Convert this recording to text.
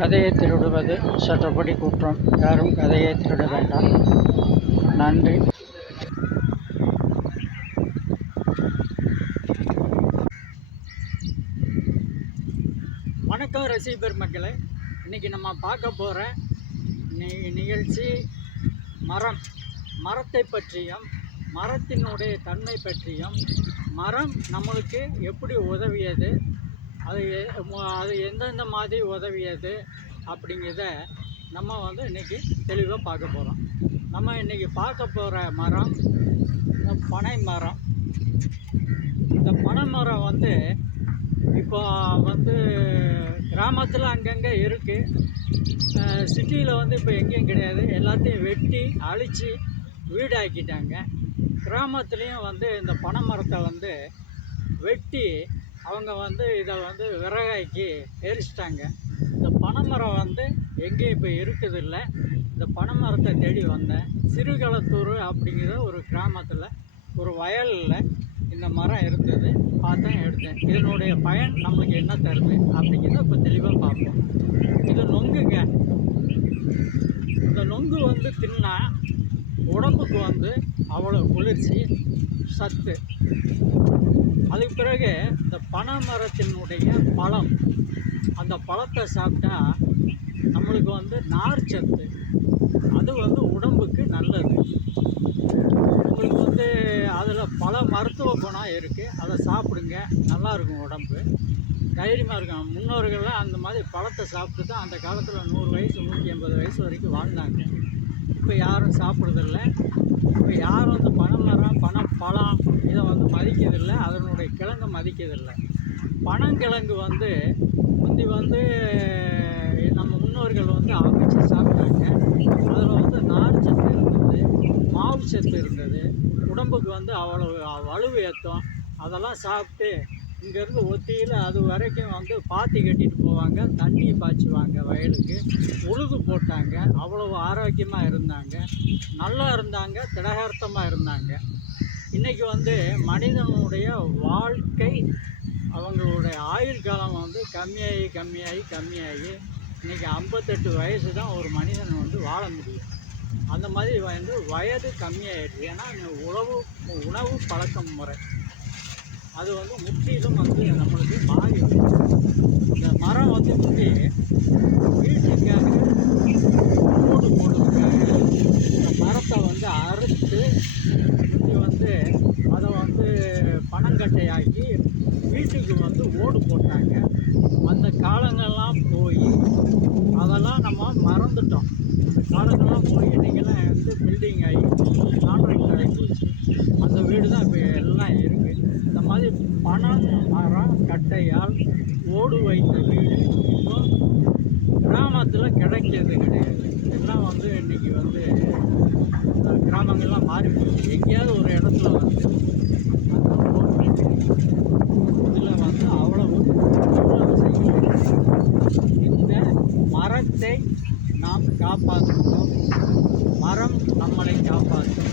கதையை திருடுவது சட்டப்படி குற்றம். யாரும் கதையை திருட வேண்டாம். நன்றி. வணக்கம் ரசிகர் மக்களே. இன்றைக்கி நம்ம பார்க்க போகிற நிகழ்ச்சி மரத்தை பற்றியும் மரத்தினுடைய தன்மை பற்றியும், மரம் நம்மளுக்கு எப்படி உதவியது, அது எந்தெந்த மாதிரி உதவியது அப்படிங்கிறத நம்ம இன்றைக்கி தெளிவாக பார்க்க போகிறோம். நம்ம இன்றைக்கி பார்க்க போகிற மரம் பனை மரம். இந்த பனை மரம் இப்போ கிராமத்தில் அங்கங்கே இருக்குது. சிட்டியில் இப்போ எங்கேயும் கிடையாது. எல்லாத்தையும் வெட்டி அழித்து வீடாக்கிட்டாங்க. கிராமத்துலேயும் இந்த பனை மரத்தை வெட்டி அவங்க இதை விறகாக்கி எரிச்சிட்டாங்க. இந்த பனைமரம் எங்கேயும் இப்போ இருக்குதில்ல. இந்த பனைமரத்தை தேடி வந்தேன். சிறுகளத்தூர் அப்படிங்கிற ஒரு கிராமத்தில் ஒரு வயலில் இந்த மரம் இருந்தது. பார்த்தேன், எடுத்தேன். இதனுடைய பயன் நம்மளுக்கு என்ன தருது அப்படிங்கிறத இப்போ தெளிவாக பார்ப்போம். இது நொங்குங்க. இந்த நொங்கு தின்னா உடம்புக்கு அவ்வளோ குளிர்ச்சி, சத்து. அதுக்கு பிறகு இந்த பனை மரத்தினுடைய பழம், அந்த பழத்தை சாப்பிட்டா நம்மளுக்கு நார் சத்து. அது உடம்புக்கு நல்லது. உங்களுக்கு அதில் பல மருத்துவ குணம் இருக்குது. அதை சாப்பிடுங்க, நல்லாயிருக்கும். உடம்பு தைரியமாக இருக்கும். முன்னோர்கள்லாம் அந்த மாதிரி பழத்தை சாப்பிட்டு தான் அந்த காலத்தில் 100 வயசு 180 வயசு வரைக்கும் வாழ்ந்தாங்க. இப்போ யாரும் சாப்பிட்றதில்ல. இப்போ யாரும் அந்த பனைமரம் பழம் இதை மதிக்கிறதில்லை. அதனுடைய கிழங்கை மதிக்கிறதில்லை. பனங்கிழங்கு முந்தி நம்ம முன்னோர்கள் அவிச்சு சாப்பிட்டாங்க. அதில் நார் சத்து இருந்தது, மாவு சத்து இருந்தது. உடம்புக்கு அவ்வளோ வலுவு ஏற்றும். அதெல்லாம் சாப்பிட்டு இங்கேருந்து ஒத்தியில் அது வரைக்கும் பாத்தி கட்டிட்டு போவாங்க. தண்ணி பாய்ச்சுவாங்க வயலுக்கு. உழுது போட்டாங்க. அவ்வளவு ஆரோக்கியமாக இருந்தாங்க, நல்லா இருந்தாங்க, திடகார்த்தமாக இருந்தாங்க. இன்றைக்கி மனிதனுடைய வாழ்க்கை, அவங்களுடைய ஆயுள் காலம் கம்மியாகி இன்றைக்கி 58 வயசு தான் ஒரு மனிதன் வாழ முடியும். அந்த மாதிரி வயது கம்மியாயிடுது. ஏன்னா உணவு பழக்க முறை அது முற்றிலும் நம்மளுக்கு மாறிடும். இந்த மரம் முந்தி வீட்டுக்காக ஓடு போடுறதுக்காக இந்த மரத்தை அறுத்து முந்தி அதை பனங்கட்டையாக்கி வீட்டுக்கு ஓடு போட்டாங்க. அந்த காலங்கள்லாம் போய் அதெல்லாம் நம்ம மறந்துட்டோம். அந்த காலங்கள்லாம் போய் இன்றைக்கெல்லாம் பில்டிங் ஆகி கான்ட்ராக்ட் ஆகி போச்சு. அந்த வீடு தான் இப்போ எல்லாம் இருக்குது. இந்த மாதிரி பனை மரம் கட்டையால் ஓடு வைத்த வீடு இப்போ கிராமத்தில் கிடைக்கிறது கிடையாது. எல்லாம் இன்றைக்கி கிராமங்கள்லாம் மாறி போச்சு. எங்கேயாவது ஒரு இடத்துல இதில் அவ்வளவு இந்த மரத்தை நாம் காப்பாற்றுவோம். மரம் நம்மளை காப்பாற்றும்.